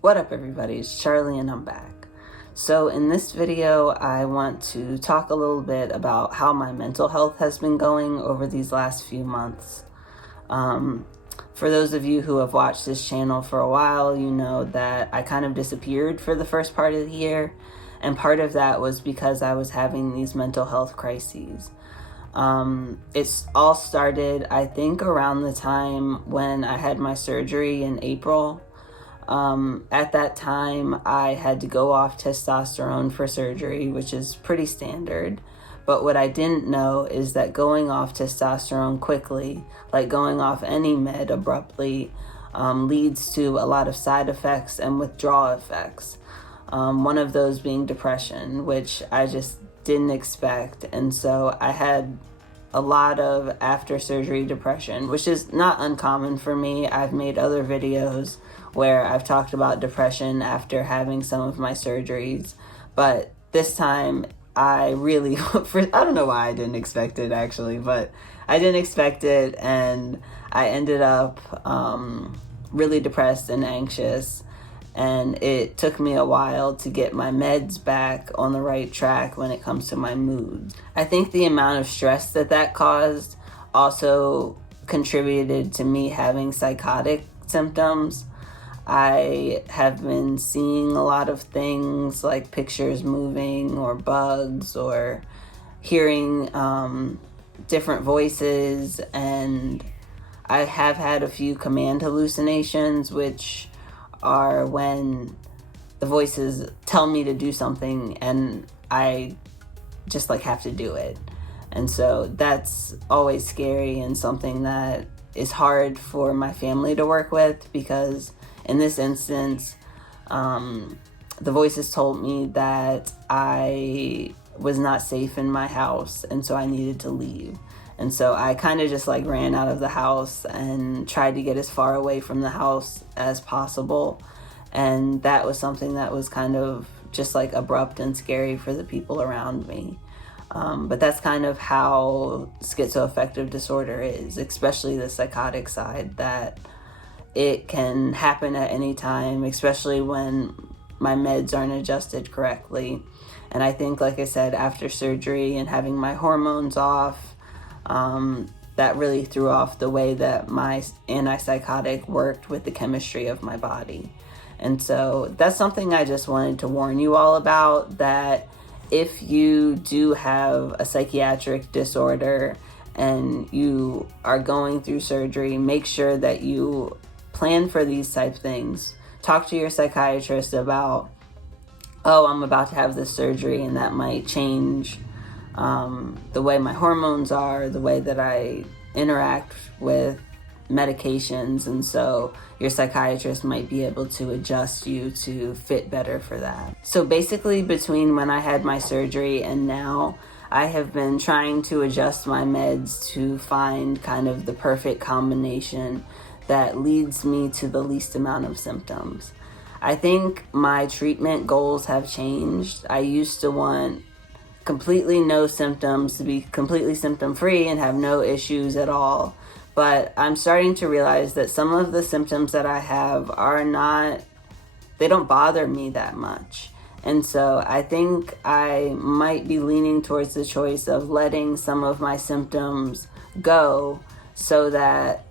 What up everybody, it's Charlie and I'm back. So in this video, I want to talk a little bit about how my mental health has been going over these last few months. For those of you who have watched this channel for a while, you know that I kind of disappeared for the first part of the year. And part of that was because I was having these mental health crises. It's all started, I think, around the time when I had my surgery in April. At that time, I had to go off testosterone for surgery, which is pretty standard. But what I didn't know is that going off testosterone quickly, like going off any med abruptly, leads to a lot of side effects and withdrawal effects. One of those being depression, which I just didn't expect. And so I had a lot of after surgery depression, which is not uncommon for me. I've made other videos where I've talked about depression after having some of my surgeries, but this time I really, I don't know why I didn't expect it actually, but I didn't expect it, and I ended up really depressed and anxious, and it took me a while to get my meds back on the right track when it comes to my mood. I think the amount of stress that caused also contributed to me having psychotic symptoms. I have been seeing a lot of things like pictures moving or bugs or hearing different voices, and I have had a few command hallucinations, which are when the voices tell me to do something and I just have to do it. And so that's always scary and something that is hard for my family to work with, because in this instance, the voices told me that I was not safe in my house, and so I needed to leave. And so I kind of just ran out of the house and tried to get as far away from the house as possible. And that was something that was kind of just abrupt and scary for the people around me. But that's kind of how schizoaffective disorder is, especially the psychotic side, that it can happen at any time, especially when my meds aren't adjusted correctly. And I think, like I said, after surgery and having my hormones off, that really threw off the way that my antipsychotic worked with the chemistry of my body. And so that's something I just wanted to warn you all about, that if you do have a psychiatric disorder and you are going through surgery, make sure that you plan for these type things. Talk to your psychiatrist about, oh, I'm about to have this surgery and that might change the way my hormones are, the way that I interact with medications, and so your psychiatrist might be able to adjust you to fit better for that. So basically, between when I had my surgery and now, I have been trying to adjust my meds to find kind of the perfect combination that leads me to the least amount of symptoms. I think my treatment goals have changed. I used to want completely no symptoms, to be completely symptom free and have no issues at all. But I'm starting to realize that some of the symptoms that I have they don't bother me that much. And so I think I might be leaning towards the choice of letting some of my symptoms go so that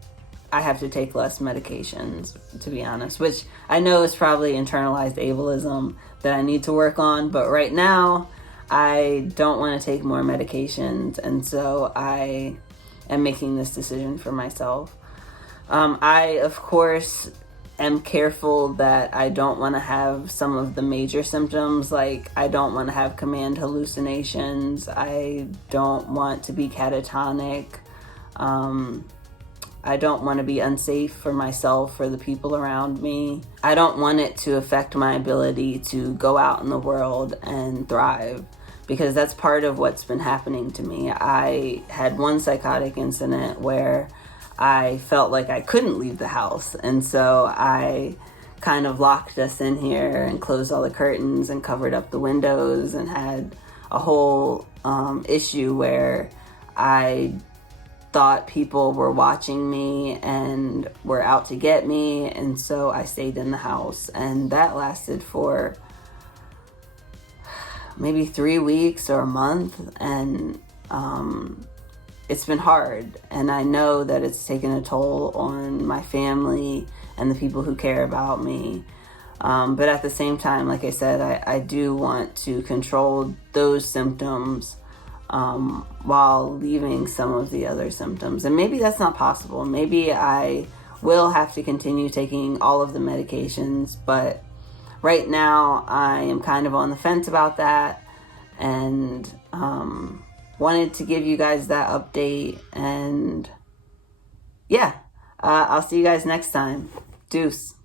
I have to take less medications, to be honest, which I know is probably internalized ableism that I need to work on. But right now, I don't want to take more medications, and so I am making this decision for myself. I, of course, am careful that I don't want to have some of the major symptoms, like I don't want to have command hallucinations, I don't want to be catatonic, I don't want to be unsafe for myself or the people around me. I don't want it to affect my ability to go out in the world and thrive, because that's part of what's been happening to me. I had one psychotic incident where I felt like I couldn't leave the house, and so I kind of locked us in here and closed all the curtains and covered up the windows and had a whole issue where I thought people were watching me and were out to get me, and so I stayed in the house. And that lasted for maybe 3 weeks or a month, and it's been hard, and I know that it's taken a toll on my family and the people who care about me. But at the same time, like I said, I do want to control those symptoms while leaving some of the other symptoms. And maybe that's not possible. Maybe I will have to continue taking all of the medications, but right now I am kind of on the fence about that, and wanted to give you guys that update. And yeah, I'll see you guys next time. Deuce.